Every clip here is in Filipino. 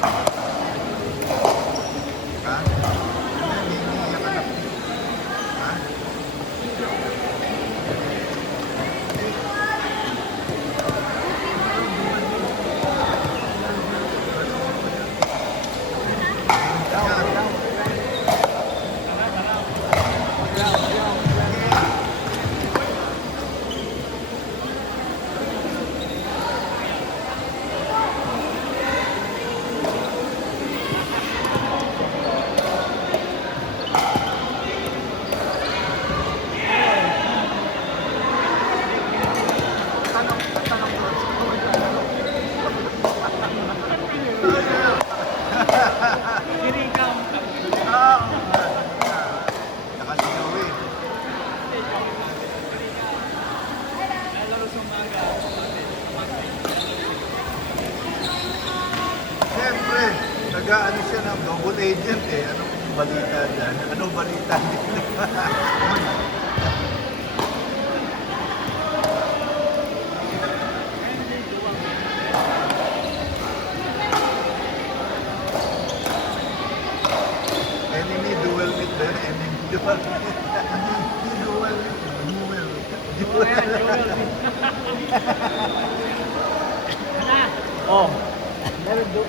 Ha? Naniniyak ka na. Ha? Nakaligaw eh. Siyempre, nag-ano siya ng double agent eh. Anong balita dyan? Anong balita dito? Enemy dual with the enemy dual with. Hindi dual with. Dual. Oh. Meron doon.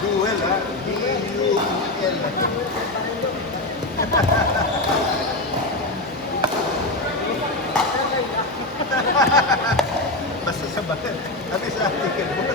Duel ha? D-U-E-L. Basta sa batin. Sabi sa article mo.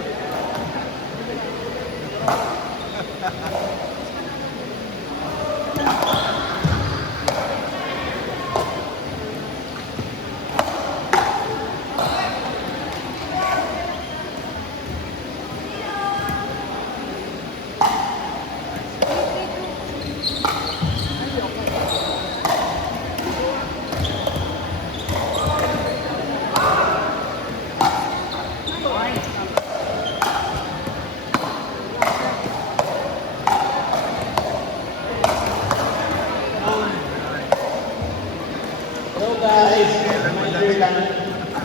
So guys, reminder lang,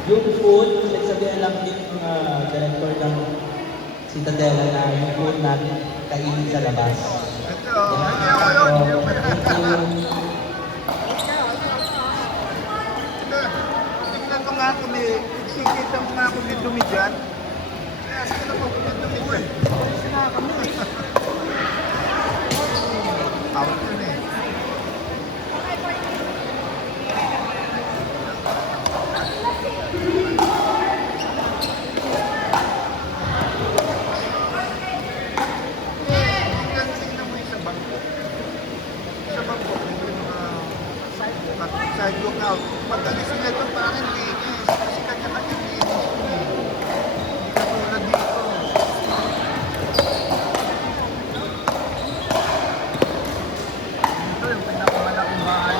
yung food, nagsabihan lang din ng director ng Citadela na yung food natin kainin sa labas. Ito, hindi ako yun. Hindi ako yun. Tingnan ko nga kung may sikita mo nga kung may dumi dyan. Kaya sila mo kung may dumi ko eh. Sila kami eh. Out yun eh. Tingnan mo yung sa bangko. Sa bangko, may mga sidewalk out. Pag-alis nila ito, parang linis. Kasi kanya-kanya linis yun eh. Hindi katulad dito. Ito yung pinakamalaking bahay.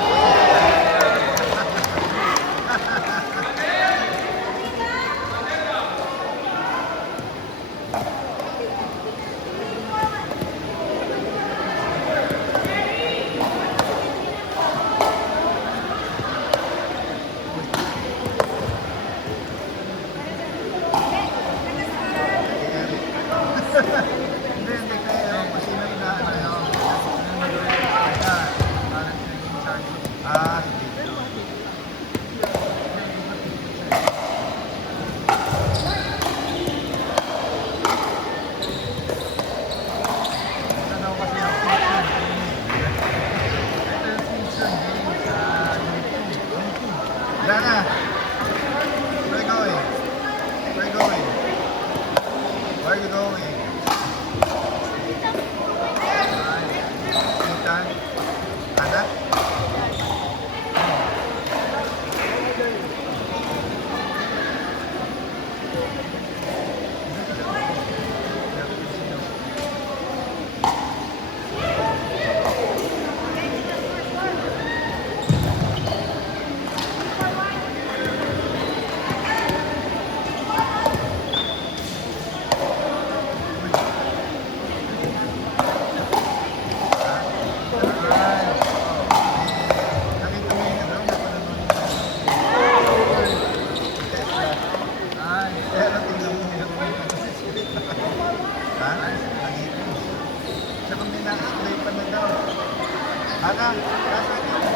Ana, nasa yung ano,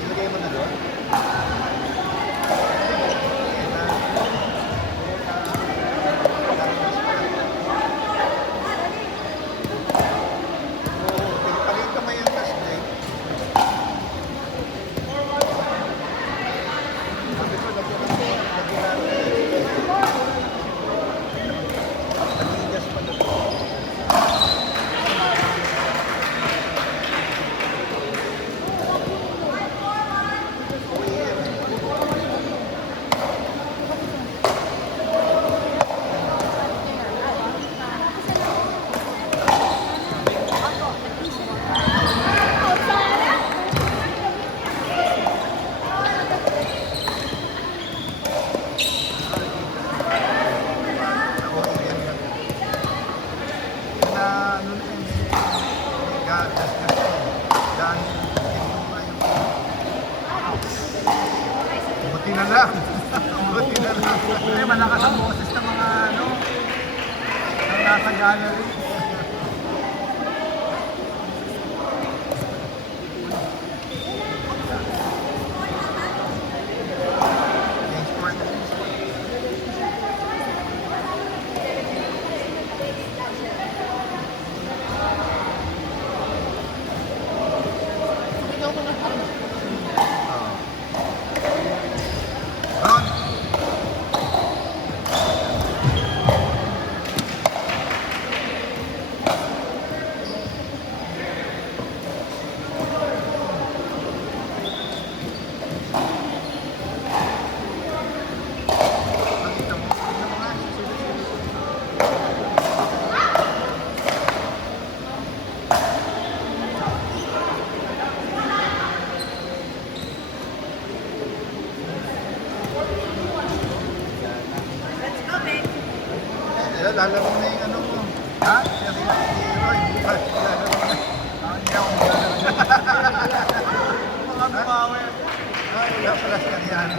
ilagay mo na doon. Oo, pinapakita mo yung display. Sabi ko, lagyan nag-igas pa doon. Na ano na yun, may gagas na siya. Dahil ito nga yung buti na lang. Buti na lang. Hindi, malakas ang boses ng mga ano, ng nasa gallery. Thanks for Ron, nakita mo? Tignan mo nga, susunod-sunod. Lalaro na yung ano mo. Ha? Sabi na si Roy, bukas lalaro na. Hindi ako maglalaro. Mga bumawi. Wala pala si Ariana.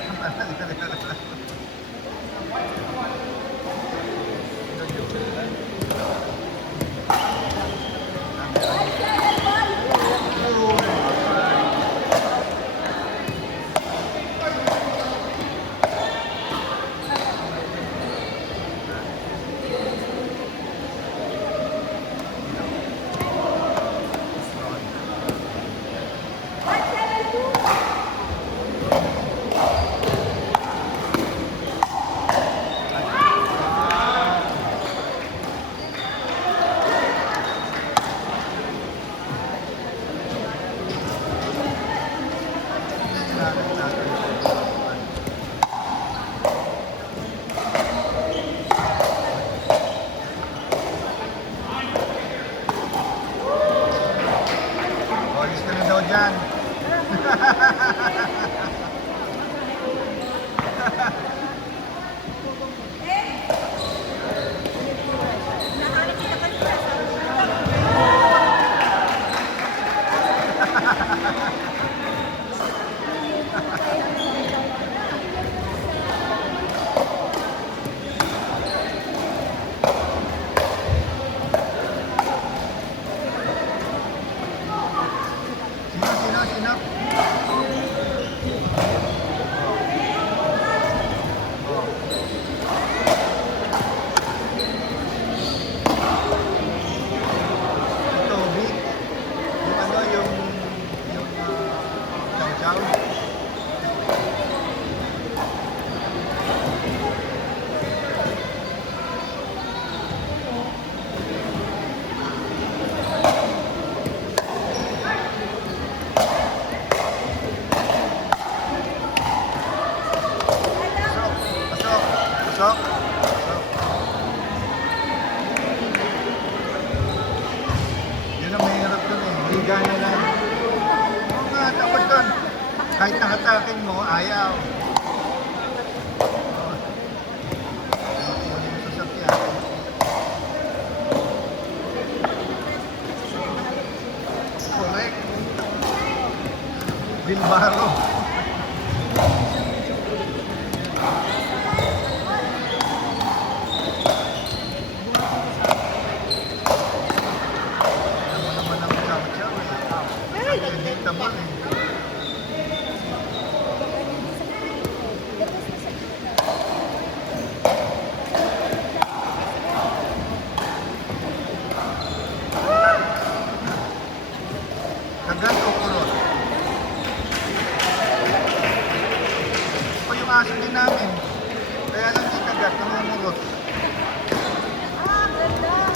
Boys ka na daw dyan. Sino? Ito, Vic. Yung ano, yung chow-chow. Pasok. Yun ang mahirap dun eh. Liga na lang. Oo nga, tapos dun. Kahit nakatakin mo, ayaw. Kunin mo sa sakyan. Correct. Bilbaro. aso din namin. Kaya lang di kagat, namumurot. Ah, ganda.